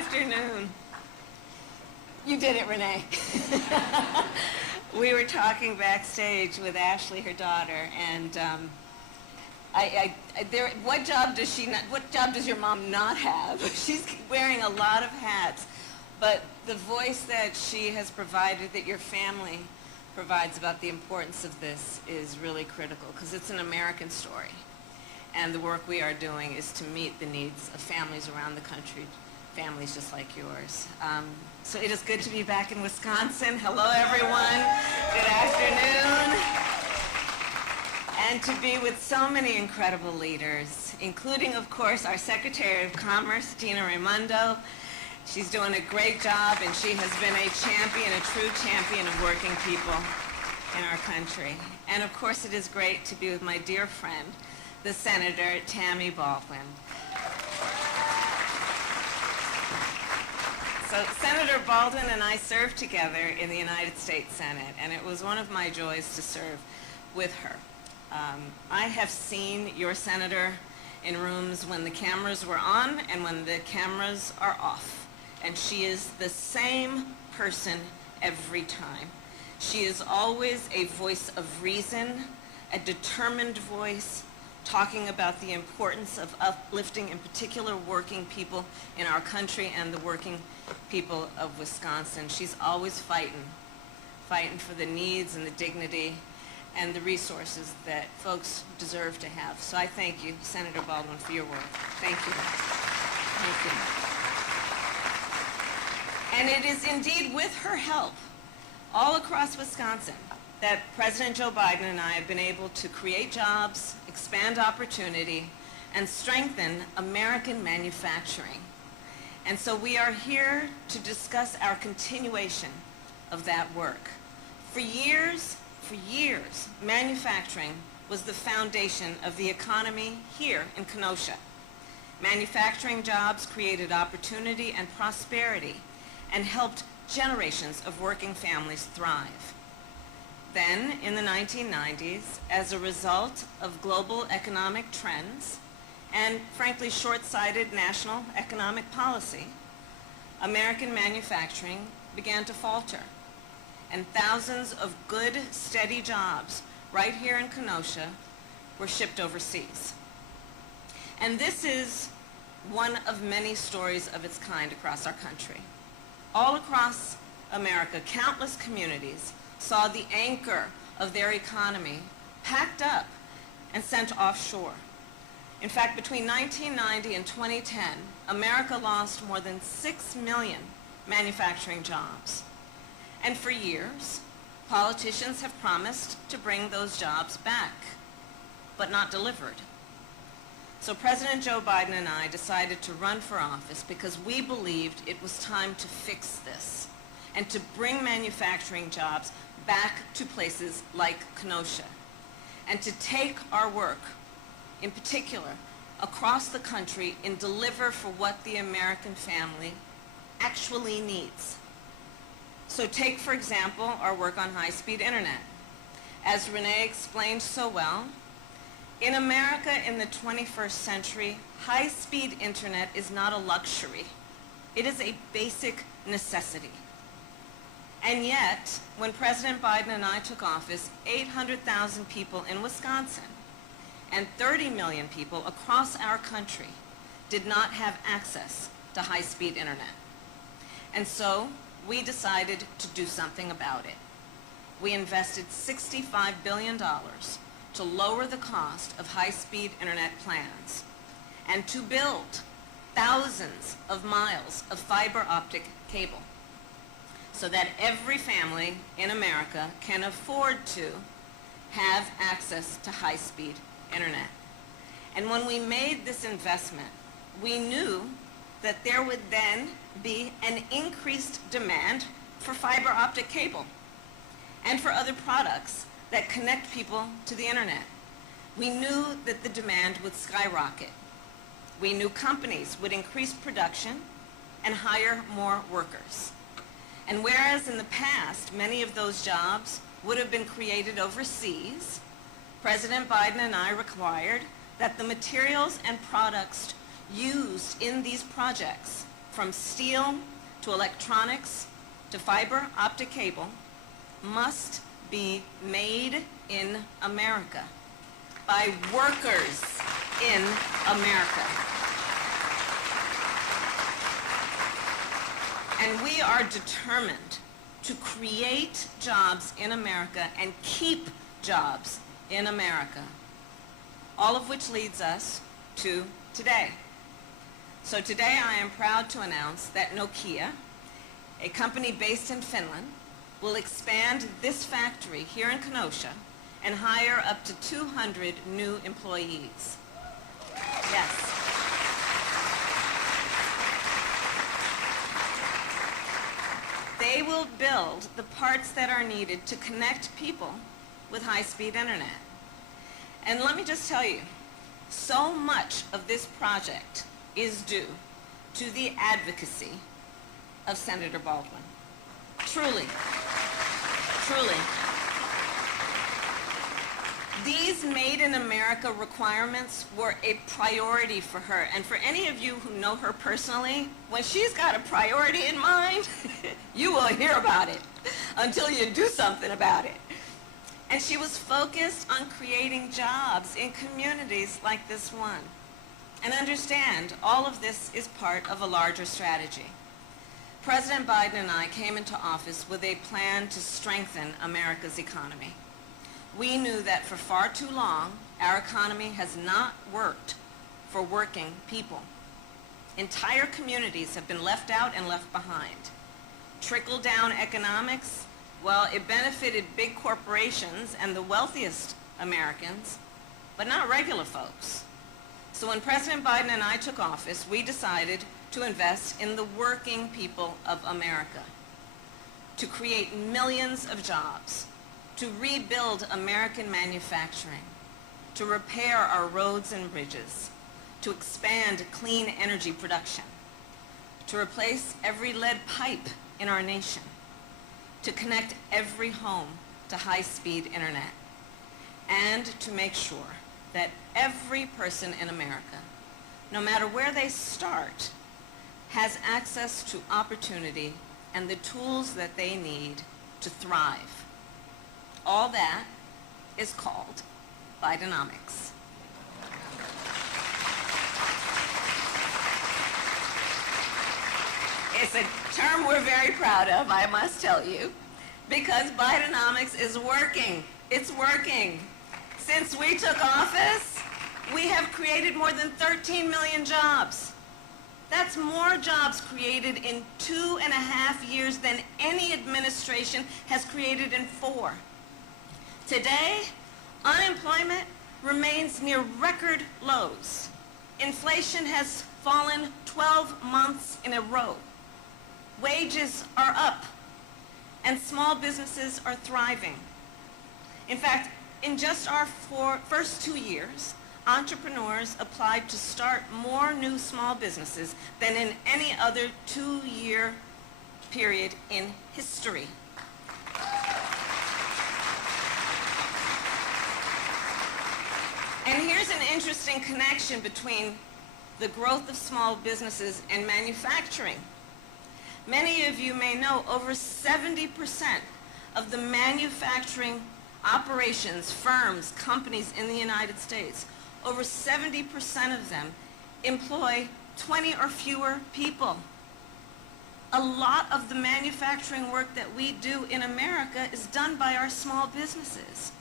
afternoon. You did it, Renee. We were talking backstage with Ashley, her daughter, and what job does your mom not have? She's wearing a lot of hats, but the voice that she has provided, that your family provides about the importance of this, is really critical, because it's an American story. And the work we are doing is to meet the needs of families around the country, families just like yours. So it is good to be back in Wisconsin. Hello, everyone. Good afternoon. And to be with so many incredible leaders, including, of course, our Secretary of Commerce, Gina Raimondo. She's doing a great job, and she has been a champion, a true champion of working people in our country. And, of course, it is great to be with my dear friend, the Senator Tammy Baldwin. So Senator Baldwin and I served together in the United States Senate, and it was one of my joys to serve with her. I have seen your senator in rooms when the cameras were on and when the cameras are off, and she is the same person every time. She is always a voice of reason, a determined voice, talking about the importance of uplifting, in particular, working people in our country and the working people of Wisconsin. She's always fighting for the needs and the dignity and the resources that folks deserve to have. So I thank you, Senator Baldwin, for your work. Thank you. Thank you. And it is indeed with her help all across Wisconsin that President Joe Biden and I have been able to create jobs, expand opportunity, and strengthen American manufacturing. And so we are here to discuss our continuation of that work. For years, manufacturing was the foundation of the economy here in Kenosha. Manufacturing jobs created opportunity and prosperity and helped generations of working families thrive. Then, in the 1990s, as a result of global economic trends and, frankly, short-sighted national economic policy, American manufacturing began to falter, and thousands of good, steady jobs right here in Kenosha were shipped overseas. And this is one of many stories of its kind across our country. All across America, countless communities saw the anchor of their economy packed up and sent offshore. In fact, between 1990 and 2010, America lost more than 6 million manufacturing jobs. And for years, politicians have promised to bring those jobs back, but not delivered. So President Joe Biden and I decided to run for office because we believed it was time to fix this and to bring manufacturing jobs back to places like Kenosha, and to take our work, in particular, across the country and deliver for what the American family actually needs. So take, for example, our work on high-speed internet. As Renee explained so well, in America in the 21st century, high-speed internet is not a luxury. It is a basic necessity. And yet, when President Biden and I took office, 800,000 people in Wisconsin and 30 million people across our country did not have access to high-speed internet. And so we decided to do something about it. We invested $65 billion to lower the cost of high-speed internet plans and to build thousands of miles of fiber optic cable, so that every family in America can afford to have access to high-speed internet. And when we made this investment, we knew that there would then be an increased demand for fiber optic cable and for other products that connect people to the internet. We knew that the demand would skyrocket. We knew companies would increase production and hire more workers. And whereas in the past, many of those jobs would have been created overseas, President Biden and I required that the materials and products used in these projects from steel to electronics to fiber optic cable, must be made in America by workers in America. And we are determined to create jobs in America and keep jobs in America, all of which leads us to today. So today I am proud to announce that Nokia, a company based in Finland, will expand this factory here in Kenosha and hire up to 200 new employees. Yes. They will build the parts that are needed to connect people with high-speed internet. And let me just tell you, so much of this project is due to the advocacy of Senator Baldwin. Truly, truly. These Made in America requirements were a priority for her. And for any of you who know her personally, when she's got a priority in mind, you will hear about it until you do something about it. And she was focused on creating jobs in communities like this one. And understand, all of this is part of a larger strategy. President Biden and I came into office with a plan to strengthen America's economy. We knew that for far too long, our economy has not worked for working people. Entire communities have been left out and left behind. Trickle-down economics, well, it benefited big corporations and the wealthiest Americans, but not regular folks. So when President Biden and I took office, we decided to invest in the working people of America, to create millions of jobs, to rebuild American manufacturing, to repair our roads and bridges, to expand clean energy production, to replace every lead pipe in our nation, to connect every home to high-speed internet, and to make sure that every person in America, no matter where they start, has access to opportunity and the tools that they need to thrive. All that is called Bidenomics. It's a term we're very proud of, I must tell you, because Bidenomics is working. It's working. Since we took office, we have created more than 13 million jobs. That's more jobs created in 2.5 years than any administration has created in 4. Today, unemployment remains near record lows. Inflation has fallen 12 months in a row. Wages are up, and small businesses are thriving. In fact, in just our first 2 years, entrepreneurs applied to start more new small businesses than in any other 2-year period in history. And here's an interesting connection between the growth of small businesses and manufacturing. Many of you may know over 70% of the manufacturing operations, firms, companies in the United States, over 70% of them employ 20 or fewer people. A lot of the manufacturing work that we do in America is done by our small businesses.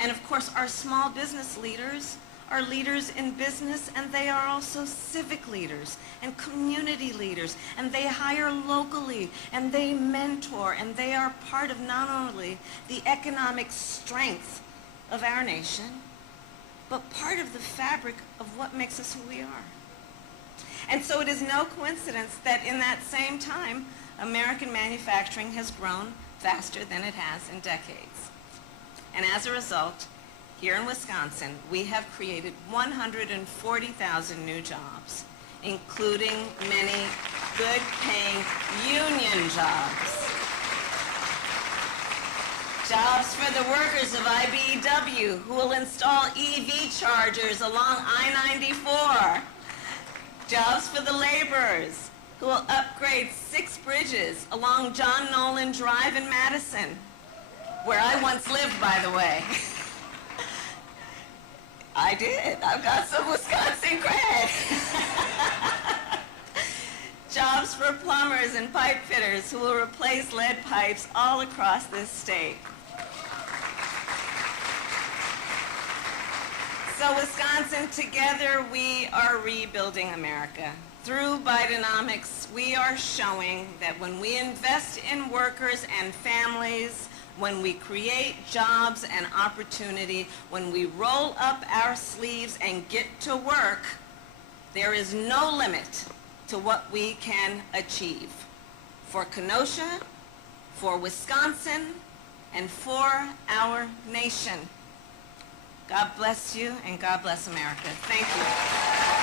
And of course, our small business leaders are leaders in business, and they are also civic leaders and community leaders, and they hire locally, and they mentor, and they are part of not only the economic strength of our nation, but part of the fabric of what makes us who we are. And so it is no coincidence that in that same time, American manufacturing has grown faster than it has in decades. And as a result, here in Wisconsin, we have created 140,000 new jobs, including many good-paying union jobs. Jobs for the workers of IBEW who will install EV chargers along I-94. Jobs for the laborers who will upgrade 6 bridges along John Nolan Drive in Madison, where I once lived, by the way. I did. I've got some Wisconsin cred. Jobs for plumbers and pipe fitters who will replace lead pipes all across this state. So Wisconsin, together we are rebuilding America. Through Bidenomics, we are showing that when we invest in workers and families, when we create jobs and opportunity, when we roll up our sleeves and get to work, there is no limit to what we can achieve for Kenosha, for Wisconsin, and for our nation. God bless you, and God bless America. Thank you.